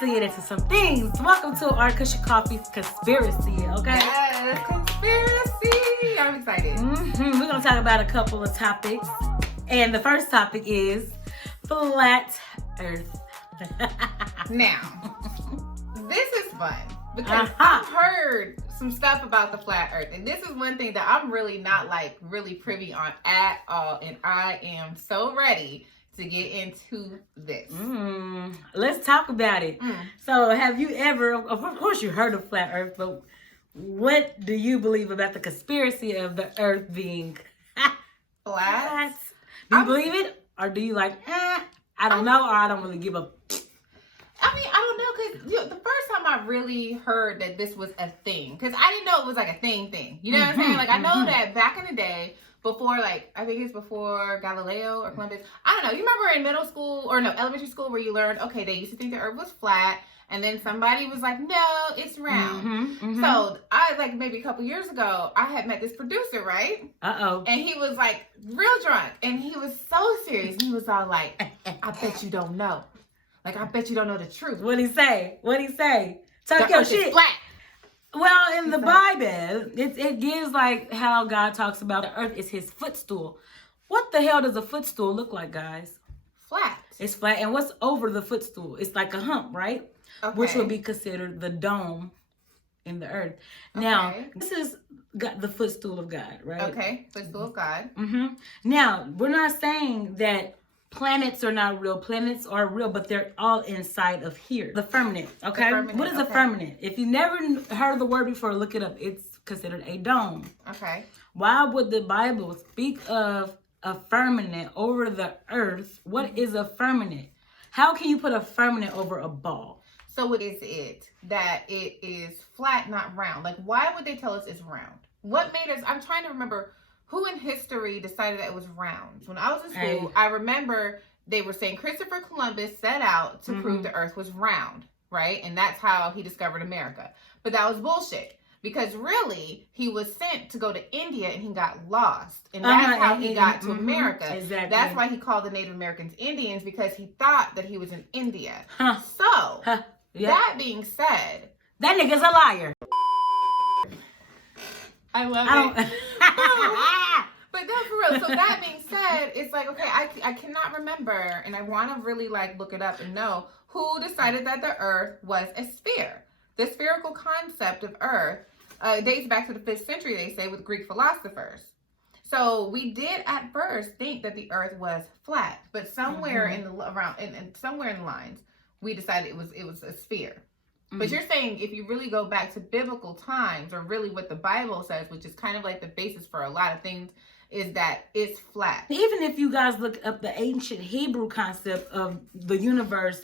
to get into some things. Welcome to our Cushion Coffee Conspiracy, okay? Yes, conspiracy. I'm excited. We're going to talk about a couple of topics. And the first topic is flat earth. Now, this is fun because I've heard some stuff about the flat earth. And this is one thing that I'm really not really privy on at all. And I am so ready to get into this. Let's talk about it. So have you ever, of course you heard of flat earth, but what do you believe about the conspiracy of the earth being flat? Do you believe it? Or do you I don't know, or I don't really give a... I mean, I don't know, because the first time I really heard that this was a thing, because I didn't know it was like a thing. You know what I'm saying? Like, I know that back in the day, before, I think it's before Galileo or Columbus. I don't know. You remember in middle school, or no, elementary school, where you learned, okay, they used to think the earth was flat, and then somebody was like, no, it's round. So, I, maybe a couple years ago, I had met this producer, right? Uh-oh. And he was, real drunk, and he was so serious, and he was all like, I bet you don't know. I bet you don't know the truth. What'd he say? Talk the your earth shit. Is flat. Well, in the Bible, it gives how God talks about the earth is his footstool. What the hell does a footstool look like, guys? Flat. It's flat. And what's over the footstool? It's like a hump, right? Okay. Which would be considered the dome in the earth. Okay. Now, this is the footstool of God, right? Okay, footstool of God. Now, we're not saying that planets are not real. Planets are real, but they're all inside of here. The firmament, okay? The firmament, what is a firmament? If you never heard the word before, look it up. It's considered a dome. Okay. Why would the Bible speak of a firmament over the earth? What is a firmament? How can you put a firmament over a ball? So what is it that it is flat, not round? Why would they tell us it's round? What made us, I'm trying to remember who in history decided that it was round. When I was in school, I remember they were saying Christopher Columbus set out to prove the earth was round, right? And that's how he discovered America. But that was bullshit. Because really, he was sent to go to India and he got lost. And that's how he got to America. Exactly. That's why he called the Native Americans Indians, because he thought that he was in India. So, that being said, that nigga's a liar. I love it. But no, for real. So that being said, it's okay, I cannot remember, and I want to really look it up and know who decided that the earth was a sphere. The spherical concept of earth dates back to the 5th century, they say, with Greek philosophers. So we did at first think that the earth was flat, but somewhere in the lines, we decided it was a sphere. But you're saying if you really go back to biblical times, or really what the Bible says, which is kind of the basis for a lot of things, is that it's flat. Even if you guys look up the ancient Hebrew concept of the universe,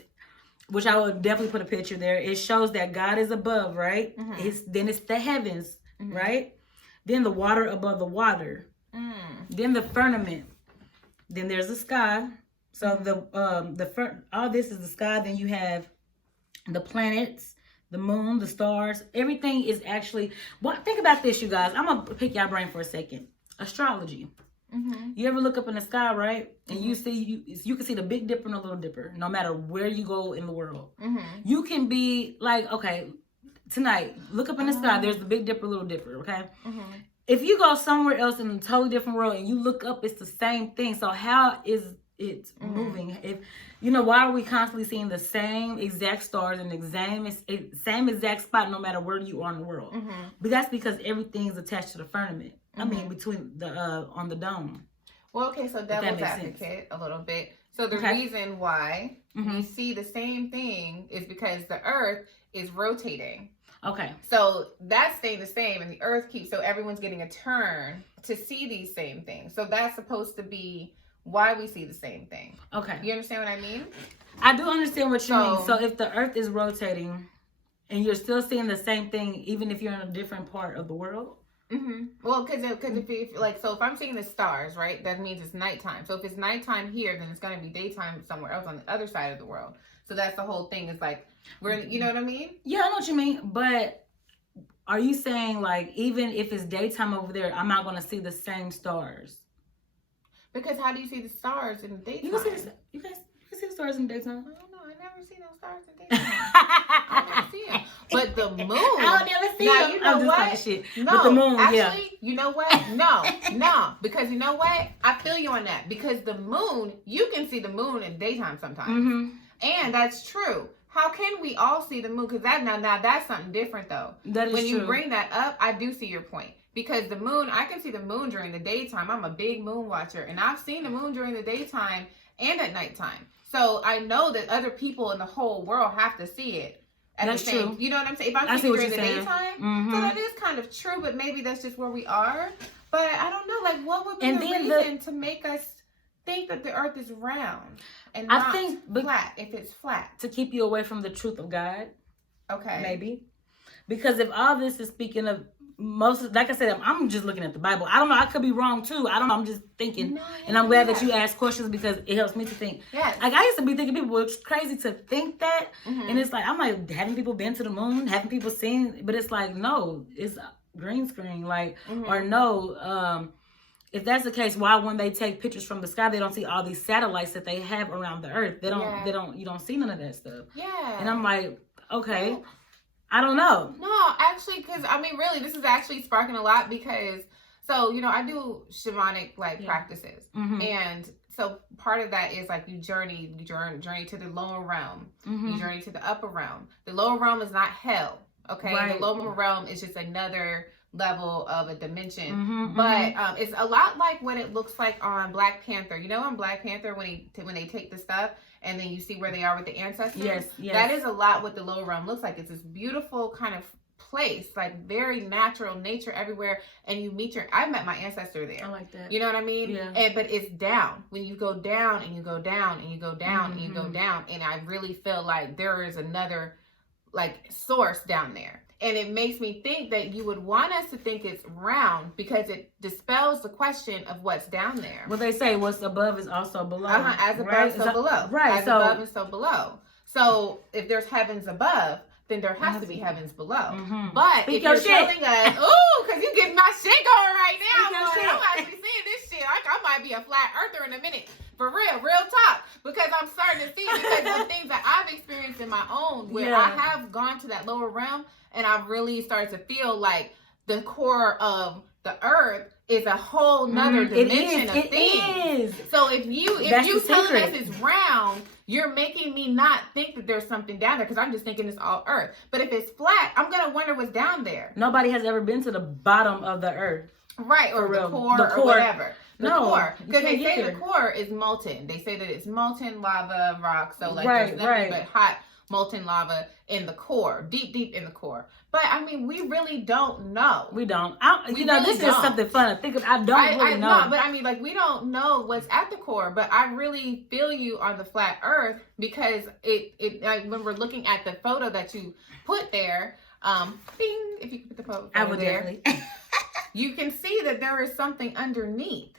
which I would definitely put a picture there, it shows that God is above, right? Then it's the heavens, right? Then the water above the water. Then the firmament. Then there's the sky. So all this is the sky. Then you have the planets, the moon, the stars. Everything is actually... Well, think about this, you guys. I'm going to pick your brain for a second. Astrology. You ever look up in the sky, right? And you can see the Big Dipper and the Little Dipper, no matter where you go in the world. You can be okay, tonight, look up in the sky. There's the Big Dipper, Little Dipper, okay? If you go somewhere else in a totally different world and you look up, it's the same thing. So how is it moving? Why are we constantly seeing the same exact stars in the same exact spot no matter where you are in the world? But that's because everything's attached to the firmament. I mean, between on the dome. Well, okay, so devil's advocate a little bit. So the reason why we see the same thing is because the earth is rotating. Okay. So that's staying the same, and the earth keeps, so everyone's getting a turn to see these same things. So that's supposed to be why we see the same thing. Okay. You understand what I mean? I do understand what you mean. So if the earth is rotating and you're still seeing the same thing, even if you're in a different part of the world? Well, because if I'm seeing the stars, right, that means it's nighttime. So if it's nighttime here, then it's going to be daytime somewhere else on the other side of the world. So that's the whole thing. Is you know what I mean? Yeah, I know what you mean. But are you saying even if it's daytime over there, I'm not going to see the same stars? Because how do you see the stars in the daytime? You can see the stars in the daytime. I don't know. I never see no stars in daytime. I never see them. But the moon. I'll never see now, them. you know I'm what? Just shit. No, but the moon, actually, you know what? No. Because you know what? I feel you on that. Because the moon, you can see the moon in daytime sometimes. Mm-hmm. And that's true. How can we all see the moon? Because now that's something different, though. That is when true. you bring that up, I do see your point. Because the moon, I can see the moon during the daytime. I'm a big moon watcher. And I've seen the moon during the daytime and at nighttime. So I know that other people in the whole world have to see it. That's the same, true. You know what I'm saying? If I'm seeing it during the daytime, mm-hmm. so that is kind of true, but maybe that's just where we are. But I don't know, like, what would be the reason to make us think that the earth is round and not flat if it's flat? To keep you away from the truth of God. Okay. Maybe. Because if all this is speaking of like I said, I'm just looking at the Bible. I don't know. I could be wrong too. I don't know. I'm just thinking. And I'm glad that you ask questions because it helps me to think. Yes. Like I used to be thinking people were crazy to think that. Mm-hmm. And it's like, I'm like, haven't people been to the moon? Haven't people seen? But it's like, no, it's green screen. Like, or no, if that's the case, why when they take pictures from the sky, they don't see all these satellites that they have around the earth? You don't see none of that stuff. Yeah. And I'm like, okay. I don't know. No, actually, because I mean, really, this is actually sparking a lot because, so, you know, I do shamanic practices. Mm-hmm. And so part of that is like you journey to the lower realm. Mm-hmm. You journey to the upper realm. The lower realm is not hell. Okay. Right. The lower realm is just another level of a dimension. Mm-hmm, but it's a lot like what it looks like on Black Panther. You know, on Black Panther when they take the stuff and then you see where they are with the ancestors. Yes. That is a lot what the lower realm looks like. It's this beautiful kind of place, like very natural nature everywhere, and you meet I met my ancestor there. I like that. You know what I mean? Yeah. But it's down. When you go down and you go down and you go down and you go down, and I really feel like there is another like source down there. And it makes me think that you would want us to think it's round because it dispels the question of what's down there. Well, they say what's above is also below. As above, so below. Right. As above and so below. So if there's heavens above, then there has to be heavens below. Mm-hmm. But if you're telling us, ooh, because you getting my shit going right now. I'm actually seeing this shit. I might be a flat earther in a minute. For real talk. Because I'm starting to see because of things that I've experienced in my own where I have gone to that lower realm and I've really started to feel like the core of the earth is a whole nother dimension of things. So if you telling us it's round, you're making me not think that there's something down there because I'm just thinking it's all earth. But if it's flat, I'm gonna wonder what's down there. Nobody has ever been to the bottom of the earth. Right, or the core or whatever. The core. Because they say the core is molten. They say that it's molten lava rock. So like there's nothing but hot molten lava in the core, deep in the core. But I mean, we really don't know. We don't. This is something fun to think of. I don't really know. No, but I mean, like, we don't know what's at the core. But I really feel you on the flat Earth because it like, when we're looking at the photo that you put there, bing, if you put the photo I would there, definitely. You can see that there is something underneath.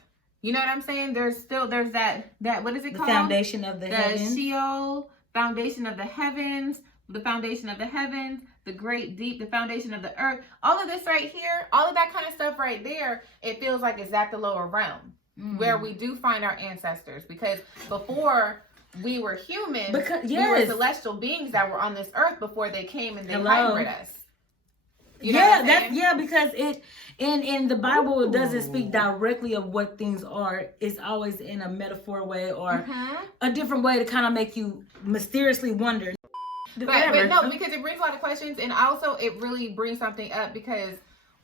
You know what I'm saying? There's that what is it called? The foundation of the heavens. The Sheol, foundation of the heavens, the foundation of the heavens, the great deep, the foundation of the earth. All of this right here, all of that kind of stuff right there, it feels like it's at the lower realm where we do find our ancestors. Because before we were humans, we were celestial beings that were on this earth before they came and they hybrid us. You know because it in the Bible it doesn't speak directly of what things are. It's always in a metaphor way or a different way to kind of make you mysteriously wonder. But no, because it brings a lot of questions, and also it really brings something up because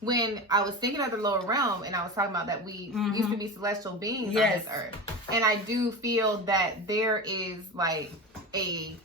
when I was thinking of the lower realm and I was talking about that we used to be celestial beings on this earth, and I do feel that there is like a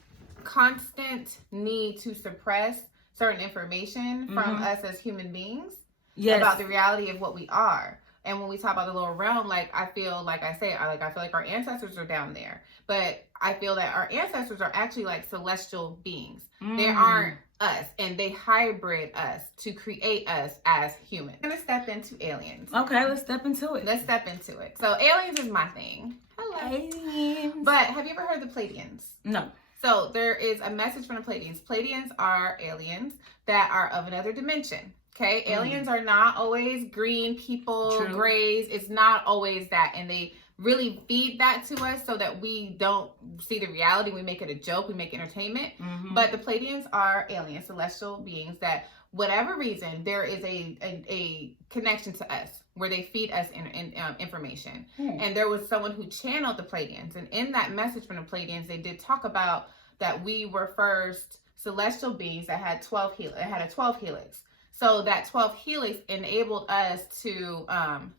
constant need to suppress certain information from us as human beings about the reality of what we are. And when we talk about the lower realm, like I feel like our ancestors are down there, but I feel that our ancestors are actually like celestial beings. They aren't us, and they hybrid us to create us as humans. I'm gonna step into aliens. Okay, let's step into it. So aliens is my thing. Hello. Aliens. But have you ever heard of the Pleiadians? No. So there is a message from the Pleiadians. Pleiadians are aliens that are of another dimension. Okay, aliens are not always green people, grays. It's not always that, and they really feed that to us so that we don't see the reality. We make it a joke. We make entertainment. But the Pleiadians are aliens, celestial beings that, whatever reason, there is a connection to us where they feed us information. And there was someone who channeled the Pleiadians. And in that message from the Pleiadians, they did talk about that we were first celestial beings that had 12 had a 12 helix. So that 12 helix enabled us to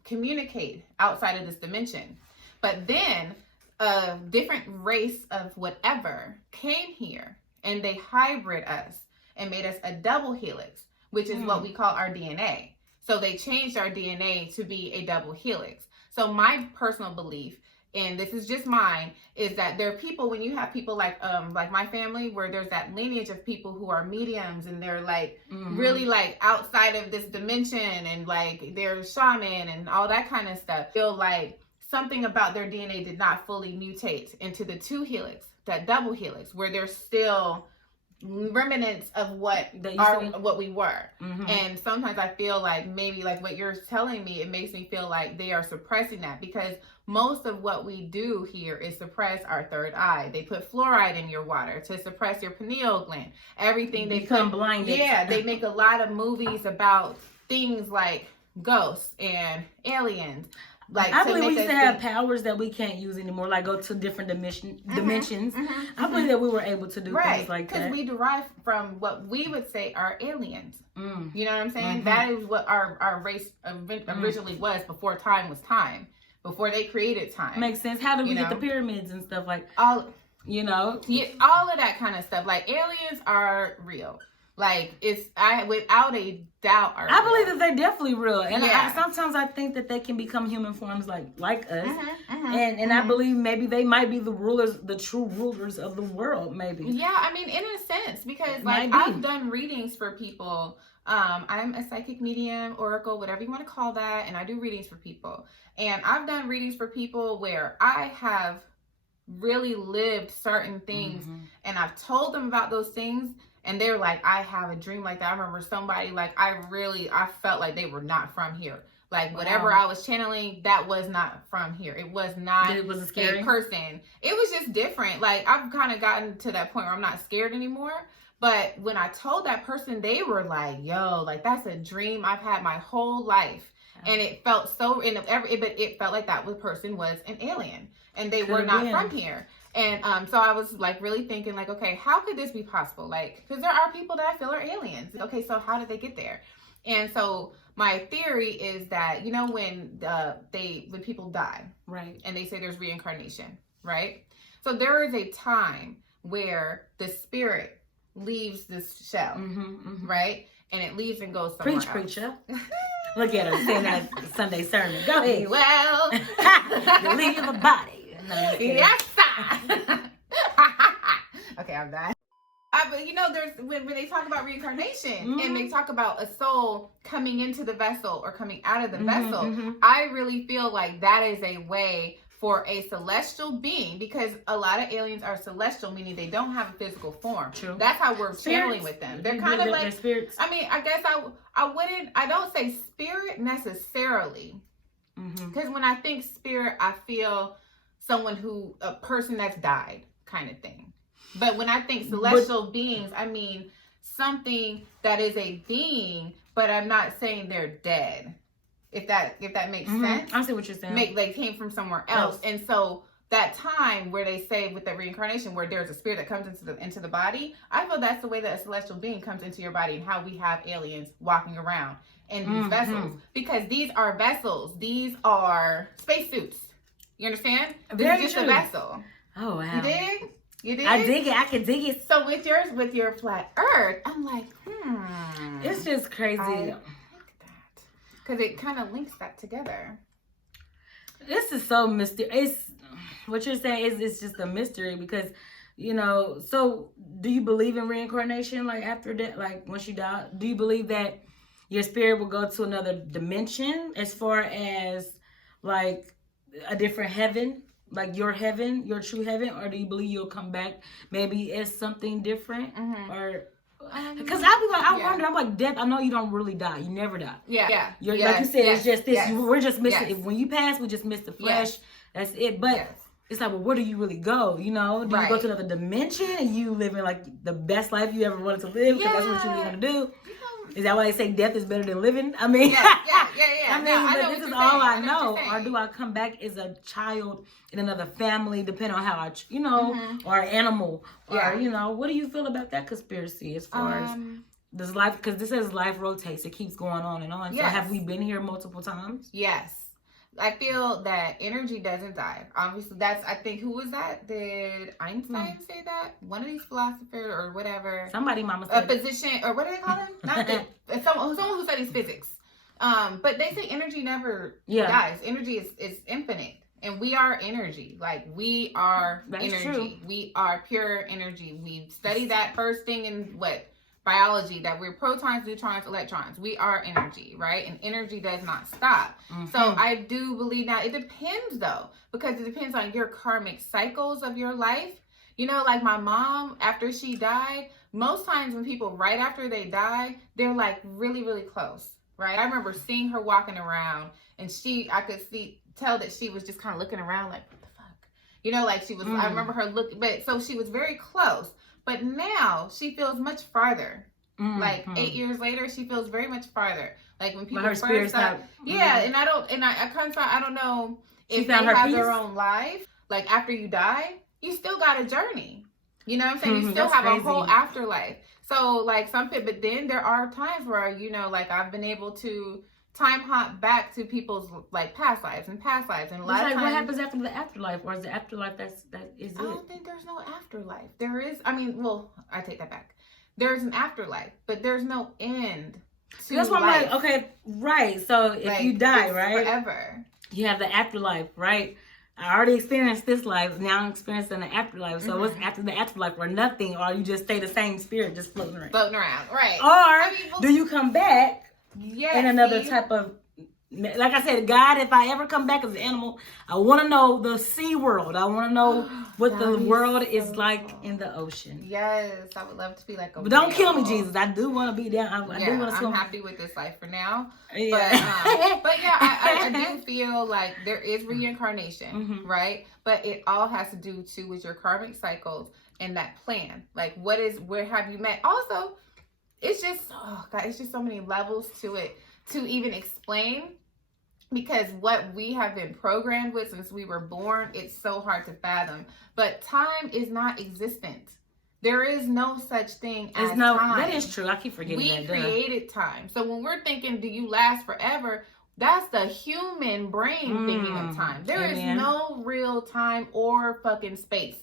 communicate outside of this dimension. But then a different race of whatever came here and they hybrid us and made us a double helix, which is what we call our DNA. So they changed our DNA to be a double helix. So my personal belief, and this is just mine, is that there are people, when you have people like my family, where there's that lineage of people who are mediums and they're like really like outside of this dimension and like they're shaman and all that kind of stuff, feel like something about their DNA did not fully mutate into the 2 helix, that double helix, where there's still remnants of what we were. And sometimes I feel like maybe like what you're telling me, it makes me feel like they are suppressing that, because most of what we do here is suppress our third eye. They put fluoride in your water to suppress your pineal gland. Everything they become blinded. Yeah, they make a lot of movies about things like ghosts and aliens. Like, I believe we used to have powers that we can't use anymore, like go to different dimensions. I believe that we were able to do things like that. Because we derive from what we would say are aliens. You know what I'm saying? That is what our race originally was before time was time. Before they created time. Makes sense. How did we get the pyramids and stuff like all? Yeah, all of that kind of stuff. Like, aliens are real. Like, without a doubt. I believe that they're definitely real, and sometimes I think that they can become human forms like us, and I believe maybe they might be the true rulers of the world. Maybe. Yeah, I mean, in a sense, because like I've done readings for people. I'm a psychic medium, oracle, whatever you want to call that, and I do readings for people. And I've done readings for people where I have really lived certain things, and I've told them about those things. And they're like, I have a dream like that. I remember somebody, like, I felt like they were not from here. Like, whatever I was channeling, that was not from here. It was not a person. It was just different. Like, I've kind of gotten to that point where I'm not scared anymore. But when I told that person, they were like, yo, like, that's a dream I've had my whole life. And it felt so, but it felt like that person was an alien. And they were not from here. And so I was like really thinking like, okay, how could this be possible? Like, because there are people that I feel are aliens. Okay, so how did they get there? And so my theory is that, you know, when people die, right, and they say there's reincarnation, right? So there is a time where the spirit leaves this shell, right? And it leaves and goes somewhere else. Preacher. Look at her saying that Sunday sermon. Go ahead. Well, you leave the body. No, yes, okay, I'm done. But you know, there's when they talk about reincarnation and they talk about a soul coming into the vessel or coming out of the vessel, I really feel like that is a way for a celestial being, because a lot of aliens are celestial, meaning they don't have a physical form. True. That's how we're channeling with them. They're kind of like spirits. I mean, I guess I don't say spirit necessarily, because when I think spirit, I feel a person that's died kind of thing. But when I think celestial beings, I mean something that is a being, but I'm not saying they're dead. If that makes sense. I see what you're saying. They came from somewhere else. And so that time where they say with the reincarnation, where there's a spirit that comes into the body, I feel that's the way that a celestial being comes into your body, and how we have aliens walking around in these vessels. Because these are vessels. These are spacesuits. You understand? This is just a vessel. Oh, wow. You dig? You dig? I dig it. I can dig it. So with your flat earth, I'm like, It's just crazy. I like that. Because it kind of links that together. This is so mysterious. What you're saying is just a mystery, because, you know, so do you believe in reincarnation? Like after that, like once you die, do you believe that your spirit will go to another dimension, as far as like a different heaven, like your true heaven? Or do you believe you'll come back maybe as something different? Or because I wonder, I'm like, death, I know you don't really die, you never die. Yeah. Like you said, it's just this. Yes. We're just missing when you pass, we just miss the flesh. That's it. But it's like, well, where do you really go? You know, do you go to another dimension and you living like the best life you ever wanted to live because that's what you were going to do? Is that why they say death is better than living? I mean, I mean, but this is all I know. Or do I come back as a child in another family, depending on how I, you know, or an animal, or you know, what do you feel about that conspiracy as far as does life? Because this says life rotates; it keeps going on and on. So have we been here multiple times? Yes. I feel that energy doesn't die. Obviously, that's, I think, who was that? Did Einstein say that? One of these philosophers or whatever. Somebody, mama said. A physician, or what do they call him? Not someone who studies physics. But they say energy never dies. Energy is infinite. And we are energy. Like, we are energy. True. We are pure energy. We studied that first thing in biology, that we're protons, neutrons, electrons. We are energy, right? And energy does not stop. So I do believe now, it depends though, because it depends on your karmic cycles of your life. You know, like my mom, after she died, most times when people, right after they die, they're like really, really close, right? I remember seeing her walking around and I could tell that she was just kind of looking around like, what the fuck? You know, like she was, I remember her looking, but so she was very close. But now she feels much farther. Like 8 years later, she feels very much farther. Like when people first start, and I don't know if they have their own life. Like after you die, you still got a journey. You know what I'm saying? You still have a whole afterlife. So like but then there are times where, you know, like I've been able to time hop back to people's like past lives and a lot of times, what happens after the afterlife, or is the afterlife that is it? I don't think there's no afterlife. There is, I mean, well, I take that back. There's an afterlife, but there's no end to that's why life. I'm like, okay, right. So if like, you die, right, forever, you have the afterlife, right? I already experienced this life. Now I'm experiencing the afterlife. So what's after the afterlife, or nothing, or you just stay the same spirit, just floating around, right? Or do you come back? In another type of, like I said, God, if I ever come back as an animal, I want to know the sea world. I want to know what the world is like in the ocean. Yes, I would love to be like a But don't kill me, Jesus. I do want to be down. I do want to swim. I'm happy with this life for now. Yeah. But yeah, I do feel like there is reincarnation, right? But it all has to do too with your karmic cycles and that plan. Like, where have you met? Also, it's just, oh God, it's just so many levels to it to even explain, because what we have been programmed with since we were born, it's so hard to fathom. But time is not existent. There is no such thing as time. That is true. I keep forgetting that. We created time. So when we're thinking, do you last forever? That's the human brain thinking of time. There is no real time or fucking space.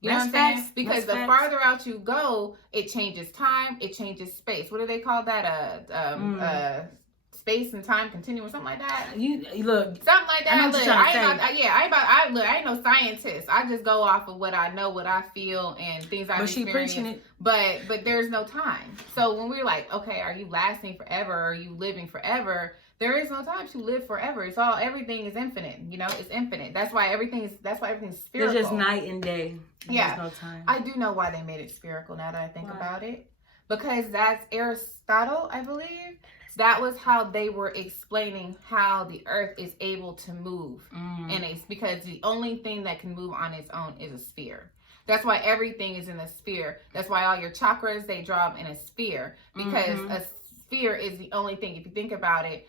You know what I'm saying? Because the farther out you go, it changes time, it changes space. What do they call that? Space and time continuum, something like that. You look, something like that. I ain't no scientist. I just go off of what I know, what I feel, and things I've experienced. Preaching it. But there's no time. So when we're like, okay, are you lasting forever? Or are you living forever? There is no time to live forever. Everything is infinite. You know, it's infinite. That's why everything's spherical. It's just night and day. There's no time. I do know why they made it spherical now that I think about it. Because that's Aristotle, I believe. That was how they were explaining how the earth is able to move. And it's because the only thing that can move on its own is a sphere. That's why everything is in a sphere. That's why all your chakras, they drop in a sphere. Because a sphere is the only thing, if you think about it,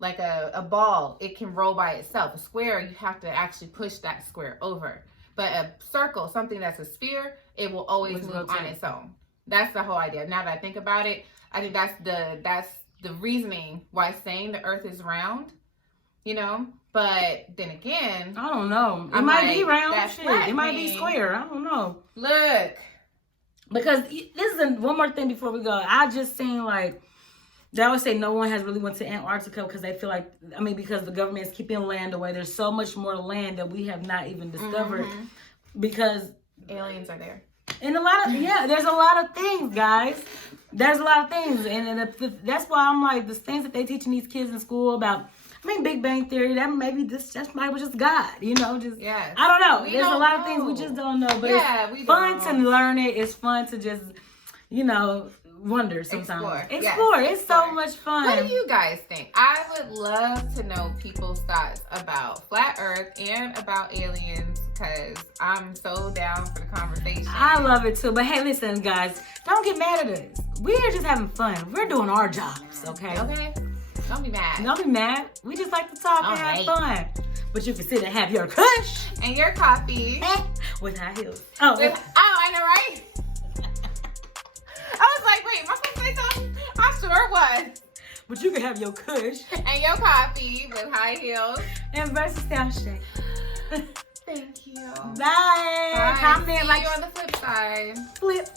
like a ball, it can roll by itself. A square, you have to actually push that square over. But a circle, something that's a sphere, it will always move on its own. That's the whole idea. Now that I think about it, I think that's the reasoning why saying the earth is round, you know. But then again, I don't know. It might be round. It might be square. I don't know. Look, because this is one more thing before we go. I just seen like they always say no one has really went to Antarctica because they feel like, I mean, because the government is keeping land away. There's so much more land that we have not even discovered because aliens are there. And there's a lot of things, guys. There's a lot of things, and that's why I'm like, the things that they teaching these kids in school about, I mean, Big Bang Theory, that maybe just God, you know, just, I don't know. There's a lot of things we just don't know, but it's fun to learn it. It's fun to just, you know, wonder sometimes. Explore. It's so much fun. What do you guys think? I would love to know people's thoughts about flat Earth and about aliens, because I'm so down for the conversation. I love it too. But hey, listen, guys, don't get mad at us. We're just having fun. We're doing our jobs, okay? Okay. Don't be mad. Don't be mad. We just like to talk and have fun. But you can sit and have your kush and your coffee with high heels. Oh, I know, right? I was like, wait, am I supposed to say something? I sure was. But you can have your kush and your coffee with high heels and versus sound shake. Thank you. Bye. Comment See you on the flip side. Flip.